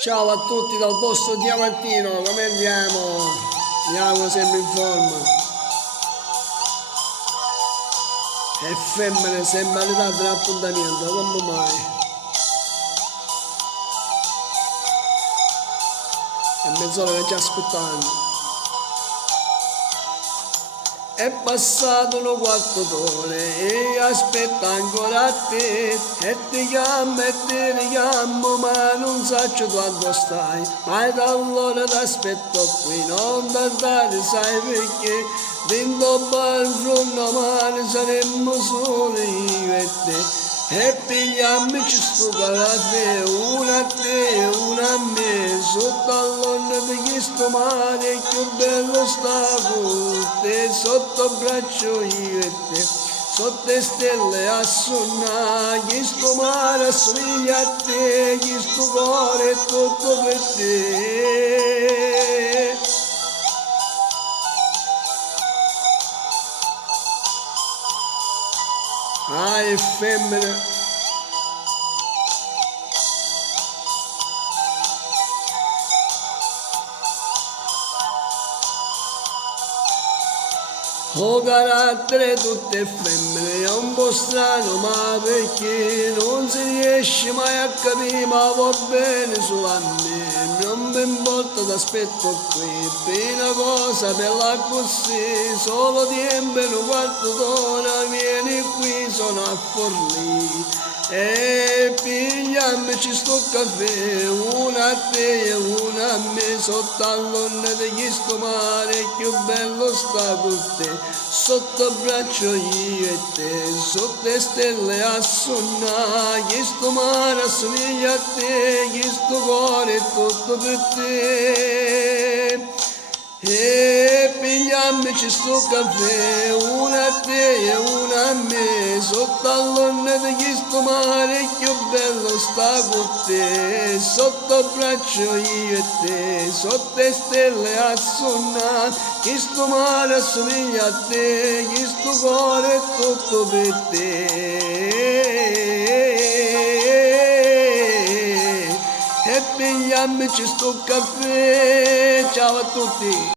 Ciao a tutti dal vostro Diamantino, come andiamo? Andiamo sempre in forma. E femmine sempre all'età dell'appuntamento, come mai? È mezz'ora che ci aspettano. È passato un quarto d'ora e io aspetto ancora a te e ti chiamo e ti richiamo ma non so quando stai, ma da allora ti aspetto qui, non tardare sai perché vinto bel frutto mare saremmo soli io e te e pigliammoci sto caffè, una a te, una a me, sotto all'onda di questo mare, più bello sta con te, sotto braccio io e te, sotto le stelle a suonare, questo mare assomiglia a te, questo cuore è tutto per te. Ah, è femmina. Ho carattere tutte femmine, è un po' strano ma perché non si riesce mai a capire ma va bene solo a me, non mi importa t'aspetto qui, per una cosa bella così, solo tempo in un quarto d'ora, vieni qui sono a Forlì. E pigliammoci sto caffè, una a te e una a me, sotto all'onda di questo mare, più bello sta con te, sotto braccio io e te, sotto le stelle a suonare, questo mare assomiglia a te, questo cuore è tutto per te. E pigliammoci sto caffè, una a te e una a me, sotto all'onda di questo mare, più bello sta con te, sotto braccio io e te, sotto le stelle a suonare, questo mare assomiglia a te, questo cuore è tutto per te. E pigliammoci sto caffè, ciao a tutti!